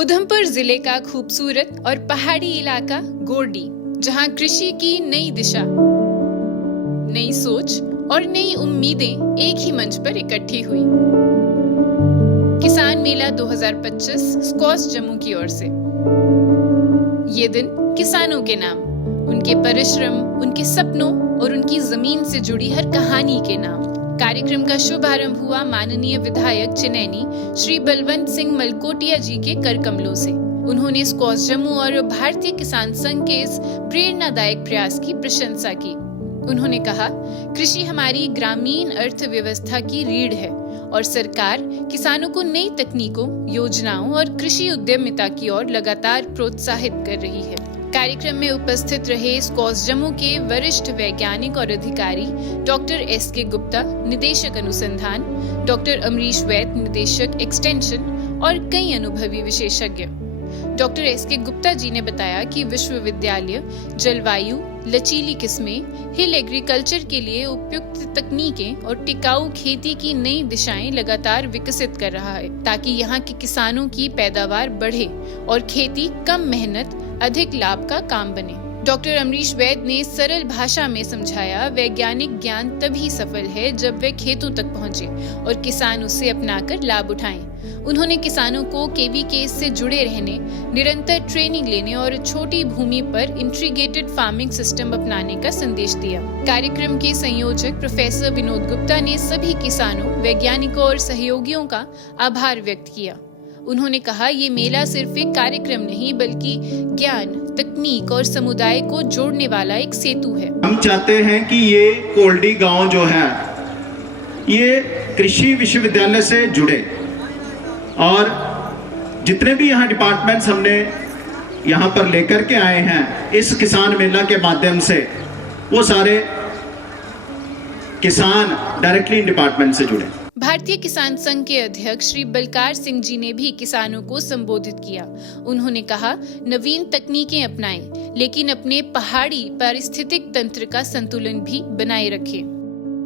उधमपुर जिले का खूबसूरत और पहाड़ी इलाका गोरडी, जहां कृषि की नई दिशा, नई सोच और नई उम्मीदें एक ही मंच पर इकट्ठी हुई। किसान मेला 2025 स्कॉच जम्मू की ओर से। ये दिन किसानों के नाम, उनके परिश्रम, उनके सपनों और उनकी जमीन से जुड़ी हर कहानी के नाम। कार्यक्रम का शुभारंभ हुआ माननीय विधायक चिनैनी श्री बलवंत सिंह मलकोटिया जी के कर कमलों से। उन्होंने स्कॉच जम्मू और भारतीय किसान संघ के इस प्रेरणादायक प्रयास की प्रशंसा की। उन्होंने कहा, कृषि हमारी ग्रामीण अर्थव्यवस्था की रीढ़ है और सरकार किसानों को नई तकनीकों, योजनाओं और कृषि उद्यमिता की ओर लगातार प्रोत्साहित कर रही है। कार्यक्रम में उपस्थित रहे स्कॉच जम्मू के वरिष्ठ वैज्ञानिक और अधिकारी डॉक्टर एस.के. गुप्ता, निदेशक अनुसंधान, डॉक्टर अमरीश वैद, निदेशक एक्सटेंशन और कई अनुभवी विशेषज्ञ। Doctor S K. गुप्ता जी ने बताया कि विश्वविद्यालय जलवायु, लचीली किस्में, हिल एग्रीकल्चर के लिए उपयुक्त तकनीकें और टिकाऊ खेती की नई दिशाएं लगातार विकसित कर रहा है, ताकि यहाँ के किसानों की पैदावार बढ़े और खेती कम मेहनत, अधिक लाभ का काम बने। डॉक्टर अमरीश वैद ने सरल भाषा में समझाया, वैज्ञानिक ज्ञान तभी सफल है जब वह खेतों तक पहुंचे और किसान उसे अपनाकर लाभ उठाएं। उन्होंने किसानों को केवीकेस से जुड़े रहने, निरंतर ट्रेनिंग लेने और छोटी भूमि पर इंटीग्रेटेड फार्मिंग सिस्टम अपनाने का संदेश दिया। कार्यक्रम के संयोजक प्रोफेसर विनोद गुप्ता ने सभी किसानों, वैज्ञानिकों और सहयोगियों का आभार व्यक्त किया। उन्होंने कहा, ये मेला सिर्फ एक कार्यक्रम नहीं बल्कि ज्ञान, तकनीक और समुदाय को जोड़ने वाला एक सेतु है। हम चाहते हैं कि ये कोल्डी गांव जो है ये कृषि विश्वविद्यालय से जुड़े और जितने भी यहाँ डिपार्टमेंट्स हमने यहाँ पर लेकर के आए हैं इस किसान मेला के माध्यम से, वो सारे किसान डायरेक्टली इन डिपार्टमेंट से जुड़े। भारतीय किसान संघ के अध्यक्ष श्री बलकार सिंह जी ने भी किसानों को संबोधित किया। उन्होंने कहा, नवीन तकनीकें अपनाएं, लेकिन अपने पहाड़ी पारिस्थितिक तंत्र का संतुलन भी बनाए रखें।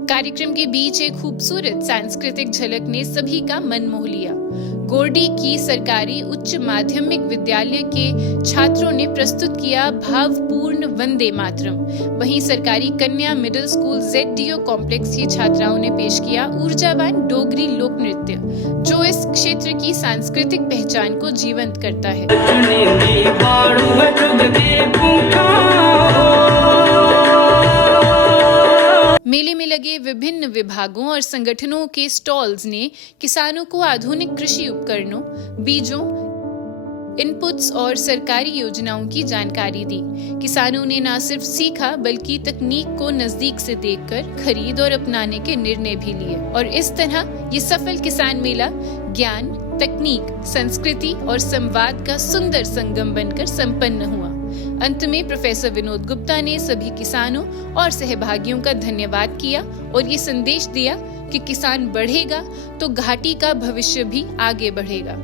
कार्यक्रम के बीच एक खूबसूरत सांस्कृतिक झलक ने सभी का मन मोह लिया। गोरडी की सरकारी उच्च माध्यमिक विद्यालय के छात्रों ने प्रस्तुत किया भावपूर्ण वंदे मातरम। वहीं सरकारी कन्या मिडिल स्कूल ZDO कॉम्प्लेक्स की छात्राओं ने पेश किया ऊर्जावान डोगरी लोक नृत्य, जो इस क्षेत्र की सांस्कृतिक पहचान को जीवंत करता है। मेले में लगे विभिन्न विभागों और संगठनों के स्टॉल्स ने किसानों को आधुनिक कृषि उपकरणों, बीजों, इनपुट्स और सरकारी योजनाओं की जानकारी दी। किसानों ने न सिर्फ सीखा बल्कि तकनीक को नजदीक से देखकर खरीद और अपनाने के निर्णय भी लिए। और इस तरह ये सफल किसान मेला ज्ञान, तकनीक, संस्कृति और संवाद का सुंदर संगम बनकर संपन्न हुआ। अंत में प्रोफेसर विनोद गुप्ता ने सभी किसानों और सहभागियों का धन्यवाद किया और ये संदेश दिया कि किसान बढ़ेगा तो घाटी का भविष्य भी आगे बढ़ेगा।